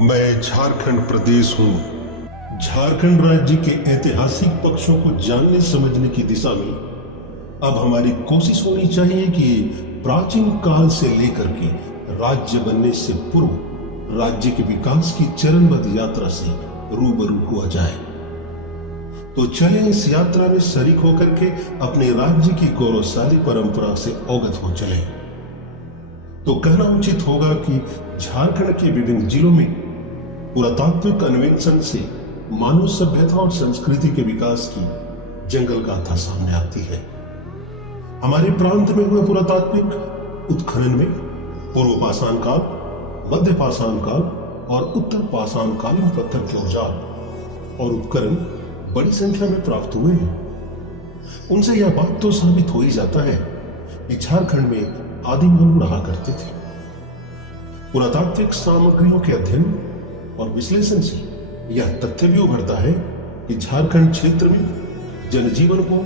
मैं झारखंड प्रदेश हूं। झारखंड राज्य के ऐतिहासिक पक्षों को जानने समझने की दिशा में अब हमारी कोशिश होनी चाहिए कि प्राचीन काल से लेकर के राज्य बनने से पूर्व राज्य के विकास की चरणबद्ध यात्रा से रूबरू हुआ जाए। तो चलें इस यात्रा में शरीक होकर के अपने राज्य की गौरवशाली परंपरा से अवगत हो चले। तो कहना उचित होगा कि झारखंड के विभिन्न जिलों में पुरातात्विक अन्वेषण से मानव सभ्यता और संस्कृति के विकास की जंगल गाथा सामने आती है। हमारे प्रांत में हुए पुरातात्विक उत्खनन में पूर्व पाषाण काल, मध्य पाषाण काल और उत्तर पाषाण कालीन पत्थर के औजार और उपकरण बड़ी संख्या में प्राप्त हुए हैं। उनसे यह बात तो साबित हो ही जाता है कि झारखंड में आदि मानव रहा करते थे। पुरातात्विक सामग्रियों के अध्ययन और विश्लेषण से यह तथ्य भी उभरता है कि झारखंड क्षेत्र में जनजीवन को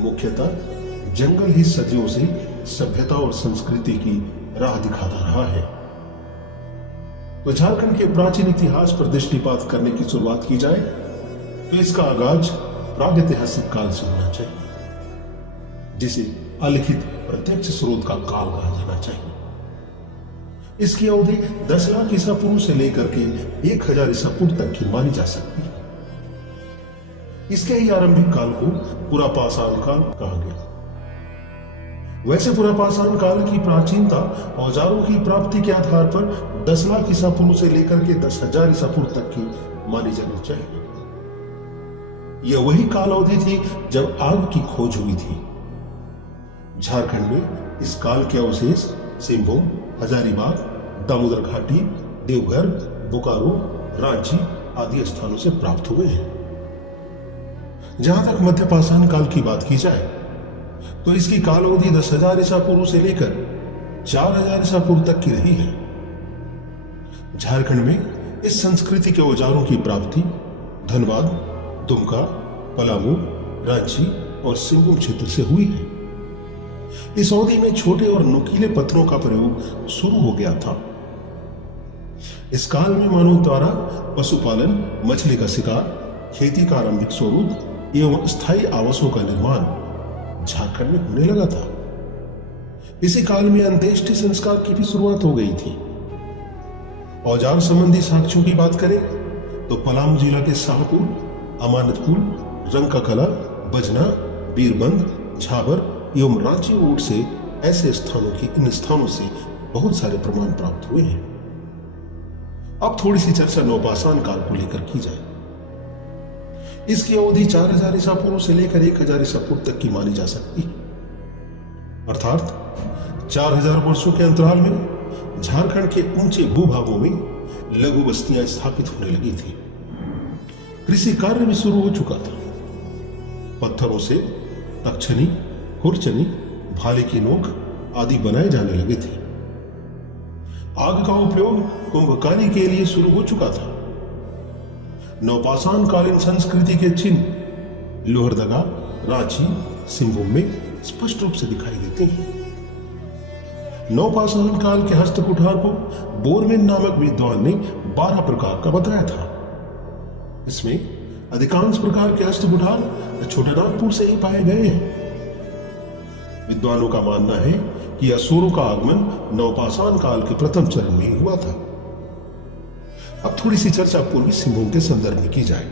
मुख्यतः जंगल ही सदियों से सभ्यता और संस्कृति की राह दिखाता रहा है। तो झारखंड के प्राचीन इतिहास पर दृष्टिपात करने की शुरुआत की जाए तो इसका आगाज प्रागैतिहासिक काल से होना चाहिए, जिसे अलिखित प्रत्यक्ष स्रोत का काल कहा जाना चाहिए। इसकी अवधि 10 लाख ईसा पूर्व से लेकर के 1000 ईसा पूर्व तक की मानी जा सकती है। इसके ही आरंभिक काल को पुरापाषाण काल कहा गया। वैसे पुरापाषाण काल की प्राचीनता औजारों की प्राप्ति के आधार पर 10 लाख ईसा पूर्व से लेकर के 10,000 ईसा पूर्व तक की मानी जानी चाहिए। यह वही काल अवधि थी जब आग की खोज हुई थी। झारखंड में इस काल के अवशेष सिंहभूम, हजारीबाग, दामोदर घाटी, देवघर, बोकारो, रांची आदि स्थानों से प्राप्त हुए हैं। जहां तक मध्य पाषाण काल की बात की जाए तो इसकी काल अवधि 10,000 ईसा पूर्व से लेकर 4,000 ईसा पूर्व तक की रही है। झारखंड में इस संस्कृति के औजारों की प्राप्ति धनबाद, दुमका, पलामू, रांची और सिंहभूम क्षेत्र से हुई है। इस अवधि में छोटे और नुकीले पत्थरों का प्रयोग शुरू हो गया था। इस काल में मानव द्वारा पशुपालन, मछली का शिकार, खेती का आरंभिक स्वरूप एवं स्थायी आवासों का निर्माण झारखंड में होने लगा था। इसी काल में अंत्येष्टि संस्कार की भी शुरुआत हो गई थी। औजार संबंधी साक्ष्यों की बात करें तो पलामू जिला के शाहपुर, अमानतपुर, रंकाकला, बजना, बीरबंद, झाबर एवं रांची रोड से ऐसे इन स्थानों से बहुत सारे प्रमाण प्राप्त हुए हैं। अब थोड़ी सी चर्चा नवपाषाण काल को लेकर की जाए। इसकी अवधि 4,000 ईसा पूर्व से लेकर 1,000 ईसा पूर्व तक की मानी जा सकती है। अर्थात 4,000 वर्षों के अंतराल में झारखंड के ऊंचे भूभागों में लघु बस्तियां स्थापित होने लगी थी। कृषि कार्य भी शुरू हो चुका था। पत्थरों से तक्षनी, खुरचनी, भाले की नोक आदि बनाए जाने लगे थे। आग का उपयोग कुंभकारी के लिए शुरू हो चुका था। नवपाषाण कालीन संस्कृति के चिन्ह लोहरदगा, रांची, सिंहभूम में स्पष्ट रूप से दिखाई देते हैं। नवपाषाण काल के हस्तकुठार को बोरमेन नामक विद्वान ने 12 प्रकार का बताया था। इसमें अधिकांश प्रकार के हस्तकुठार छोटानागपुर से ही पाए गए हैं। विद्वानों का मानना है कि असुरों का आगमन नवपाषाण काल के प्रथम चरण में ही हुआ था। अब थोड़ी सी चर्चा पूर्वी सिंहभूम के संदर्भ में की जाए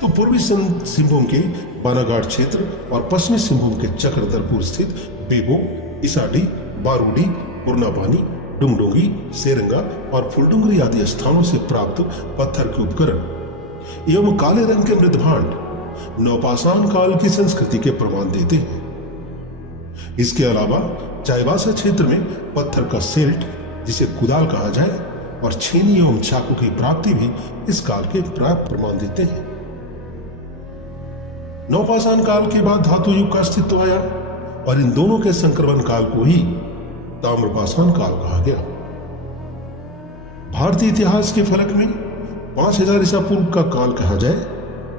तो पूर्वी सिंहभूम के बानाघाट क्षेत्र और पश्चिमी सिंहभूम के चक्रधरपुर स्थित बेबो, इसाडी, बारूडी, पुरनापानी, डुंगडोंगी, सेरंगा और फुलडुंगरी आदि स्थानों से प्राप्त पत्थर के उपकरण एवं काले रंग के मृदभांड नवपाषाण काल की संस्कृति के प्रमाण देते हैं। इसके अलावा चाईबासा क्षेत्र में पत्थर का सेल्ट, जिसे कुदाल कहा जाए, और छेनी एवं चाकू की प्राप्ति भी इस काल के प्राप्त प्रमाण देते हैं। नवपाषाण काल के बाद धातु युग का अस्तित्व आया और इन दोनों के संक्रमण काल को ही ताम्रपाषाण काल कहा गया। भारतीय इतिहास के फलक में 5,000 ईसा पूर्व का काल कहा जाए,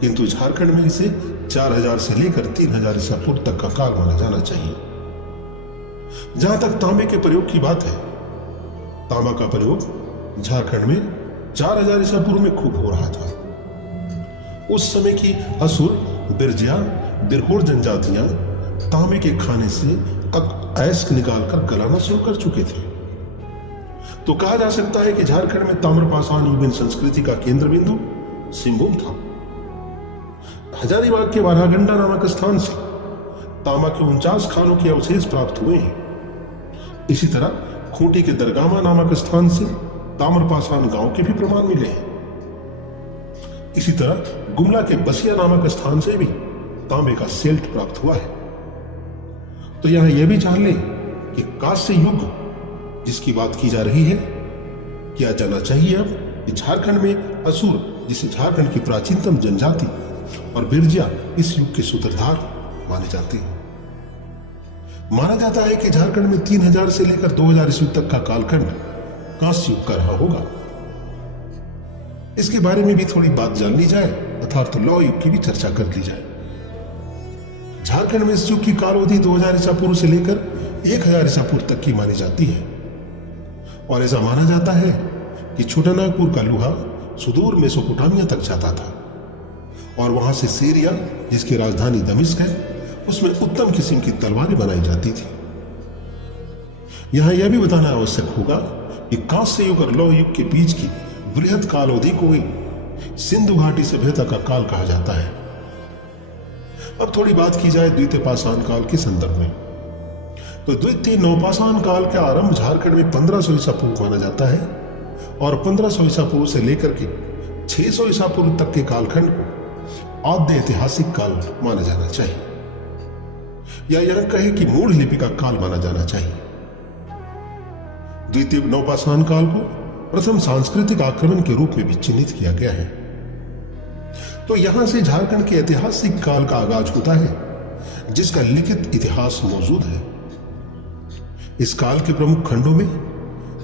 किंतु झारखंड में इसे 4,000 से लेकर 3,000 ईसा पूर्व तक का काल माना जाना चाहिए। जहां तक तांबे के प्रयोग की बात है, तांबा का प्रयोग झारखंड में 4000 ईसा पूर्व में खूब हो रहा था। उस समय की असुर, बिरजिया, बिरहोर जनजातियां तांबे के खाने से ऐश निकालकर गलाना शुरू कर चुके थे। तो कहा जा सकता है कि झारखंड में ताम्रपाषाण युगीन संस्कृति का केंद्र बिंदु सिंहभूम था। हजारीबाग के वारागंडा नामक स्थान से तांबा के 49 खानों के अवशेष प्राप्त हुए हैं। इसी तरह खूंटी के दरगामा नामक स्थान से ताम्रपाषाण गांव के भी प्रमाण मिले हैं। इसी तरह गुमला के बसिया नामक स्थान से भी तांबे का सेल्ट प्राप्त हुआ है। तो यहां यह भी जान लें कि कांस्य युग जिसकी बात की जा रही है, क्या जाना चाहिए अब कि झारखंड में असुर, जिसे झारखंड की प्राचीनतम जनजाति, और बिरजिया इस युग के सूत्रधार माने जाते हैं। माना जाता है कि झारखंड में 3000 से लेकर 2000 ईस्वी तक का कालखंड कांस्य युग का रहा होगा। इसके बारे में भी थोड़ी बात जान ली जाए, अर्थात लौह युग की भी चर्चा कर ली जाए। झारखंड में इस युग की काल अवधि 2000 ईसा पूर्व से लेकर 1000 ईसा पूर्व तक की मानी जाती है। और ऐसा माना जाता है कि छोटानागपुर का लोहा सुदूर मेसोपोटामिया तक जाता था और वहां से सीरिया, जिसकी राजधानी दमिश्क है, उसमें उत्तम किस्म की तलवारें बनाई जाती थी। यहां यह भी बताना आवश्यक होगा कि कांस्य युग और लौह युग के बीच की वृहद काल अवधि को ही सिंधु घाटी सभ्यता का काल कहा जाता है। अब थोड़ी बात की जाए द्वितीय पाषाण काल के संदर्भ में, तो द्वितीय नवपाषाण काल का आरंभ झारखंड में 1500 ईसा पूर्व माना जाता है और 1500 ईसा पूर्व से लेकर के 600 ईसा पूर्व तक के कालखंड को आद्य ऐतिहासिक काल माना जाना चाहिए, या यह कहे कि मूढ़ लिपि का काल माना जाना चाहिए। द्वितीय नवपाषाण काल को प्रथम सांस्कृतिक आक्रमण के रूप में भी चिन्हित किया गया है। तो यहां से झारखंड के ऐतिहासिक काल का आगाज होता है, जिसका लिखित इतिहास मौजूद है। इस काल के प्रमुख खंडों में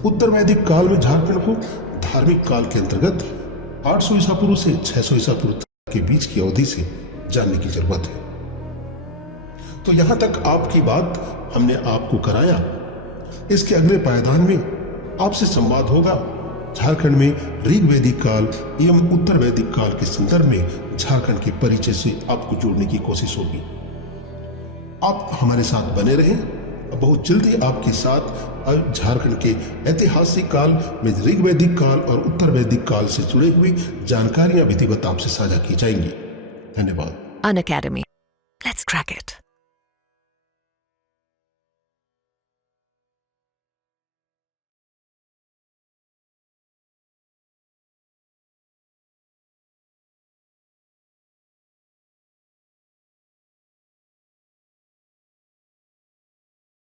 उत्तर वैदिक काल में झारखंड को धार्मिक काल के अंतर्गत 800 ईसा पूर्व से 600 ईसा पूर्व के बीच की अवधि से जानने की जरूरत है। तो यहां तक आपकी बात हमने आपको कराया। इसके अगले पायदान में आपसे संवाद होगा झारखंड में ऋग वैदिक काल एवं उत्तर वैदिक काल के संदर्भ में झारखंड के परिचय से आपको जोड़ने की कोशिश होगी। आप हमारे साथ बने रहें। बहुत जल्दी आपके साथ झारखंड के ऐतिहासिक काल में ऋग वैदिक काल और उत्तर वैदिक काल से जुड़े हुई जानकारियां विधिवत आपसे साझा की जाएंगी। धन्यवाद। Unacademy. Let's crack it.